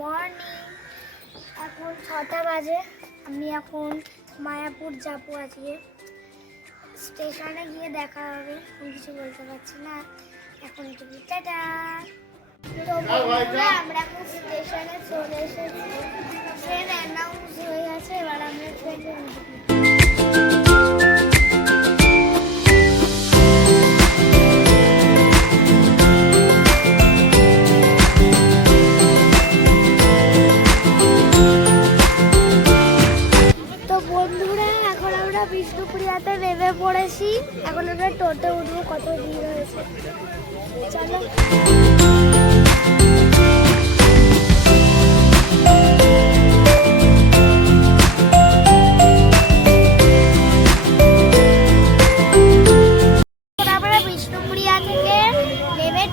Morning এখন ছটা বাজে। আমি এখন মায়াপুর যাব আজকে। স্টেশনে গিয়ে দেখা হবে। আমি কিছু বলতে পারছি না। এখন তুমি টাটা। তো আমরা এখন স্টেশনে চলে এসেছি। ট্রেন অ্যানাউন্স হয়ে গেছে। এবার আমরা ট্রেনে আমরা উঠবো, কত ভিড় হয়েছে। চলো।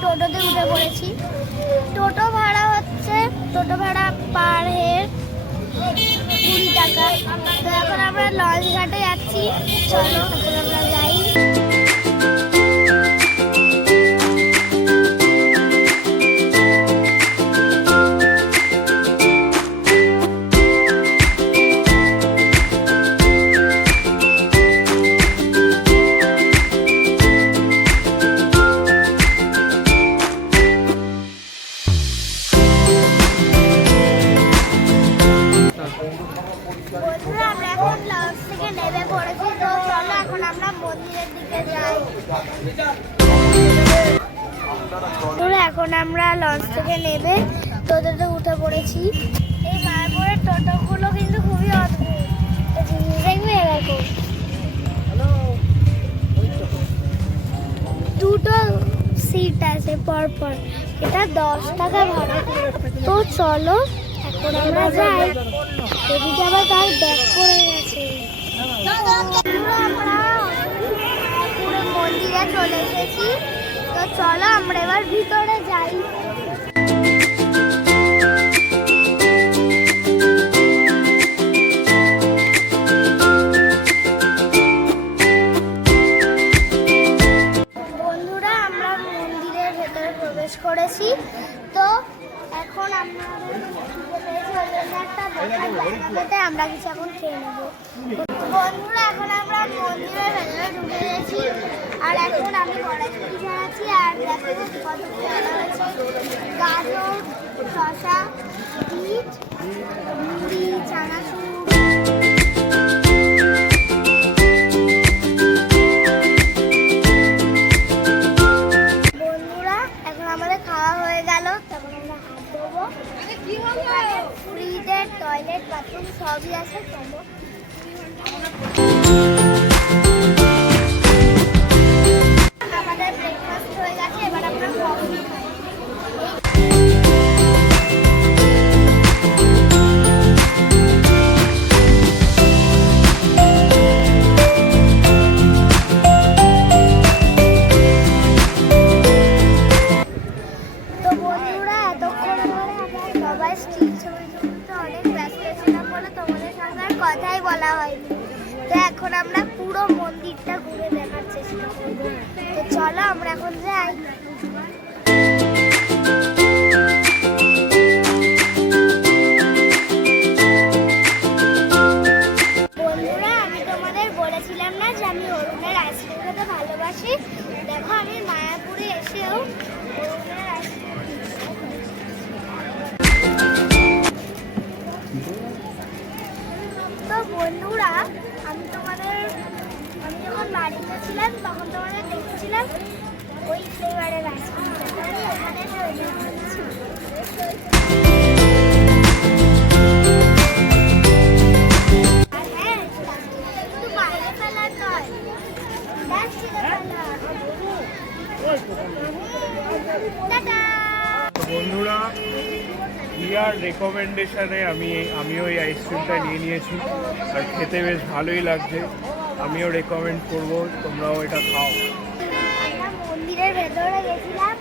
টোটোতে উঠে পড়েছি। টোটো ভাড়া হচ্ছে, টোটো ভাড়া পার হেড কুড়ি টাকা। এখন আমরা লঞ্চ ঘাটে যাচ্ছি। চলো। এখন আমরা এখন আমরা লঞ্চ থেকে নেমে টোটোতে উঠে পড়েছি। এই মায়াপুরের টোটোগুলো কিন্তু খুবই অদ্ভুত। দুটো সিট আছে পরপর। এটা দশ টাকা ভাড়া। তো চলো, এখন আমরা যাই। এদিকে আবার তার ব্যাগ করে গেছে। আমরা মন্দিরে চলে এসেছি। তো চলো আমরা এবার ভিতরে যাই। বন্ধুরা, আমরা মন্দিরের ভেতরে প্রবেশ করেছি। তো এখন আমরা একটা আমরা কিছু এখন খেয়ে নেব। বন্ধুরা, এখন আমরা মন্দিরের ভেতরে ঢুকে গেছি। আর এখন আমি কড়াইশুটি ছাড়াচ্ছি আর দেখো কত আনা হয়েছে। গাজর শশা বিট, মুড়ি, চানাচুর। বন্ধুরা, এখন আমাদের খাওয়া হয়ে গেল। তখন আমরা হাত টয়লেট বাথরুম সবই আছে, চলো। তুলতে অনেক ব্যস্ত ছিলাম বলে তোমাদের সঙ্গে আর কথাই বলা হয়নি। তো এখন আমরা পুরো মন্দিরটা ঘুরে দেখার চেষ্টা করব। তো চলো আমরা এখন যাই। বন্ধুরা আমি তোমাদের আমি যখন বাড়িতে ছিলাম তখন তোমাদের দেখেছিলাম ওই ফ্লেভারের আইসক্রিমটা হ্যাঁ বন্ধুরা ইয়ার রেকমেন্ডেশনে আমি আমিও এই আইসক্রিমটা নিয়ে নিয়েছি। আর খেতে বেশ ভালোই লাগছে। আমিও রেকমেন্ড করব, তোমরাও এটা খাও। মন্দিরের ভেতরে গেছিলাম।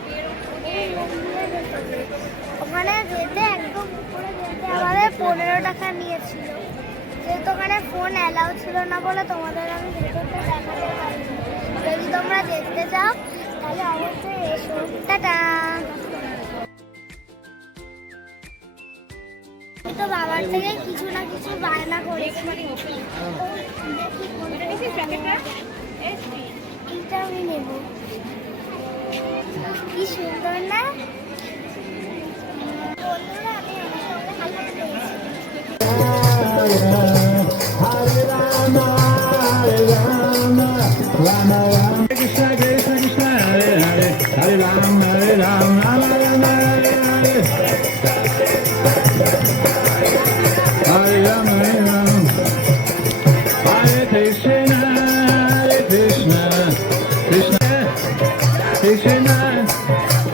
ওখানে একদম পনেরো টাকা যেহেতু ওখানে ফোন না তোমাদের যদি তোমরা দেখতে চাও, তাহলে অবশ্যই এসো টাটা তো বাবার থেকে কিছু না কিছু বায়না করেছি এইটা আমি নেব কি সুন্দর না Hare Ram Hare Ram Hare Krishna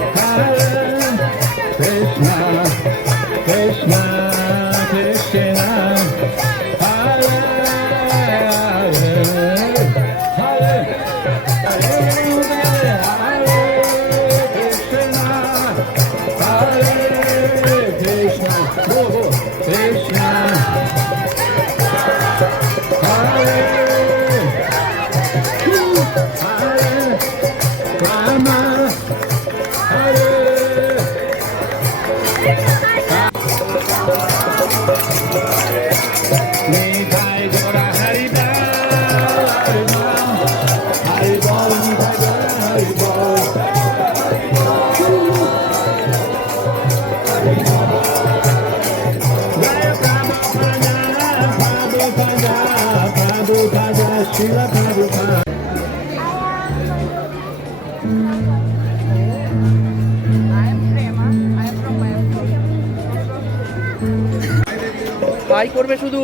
করবে শুধু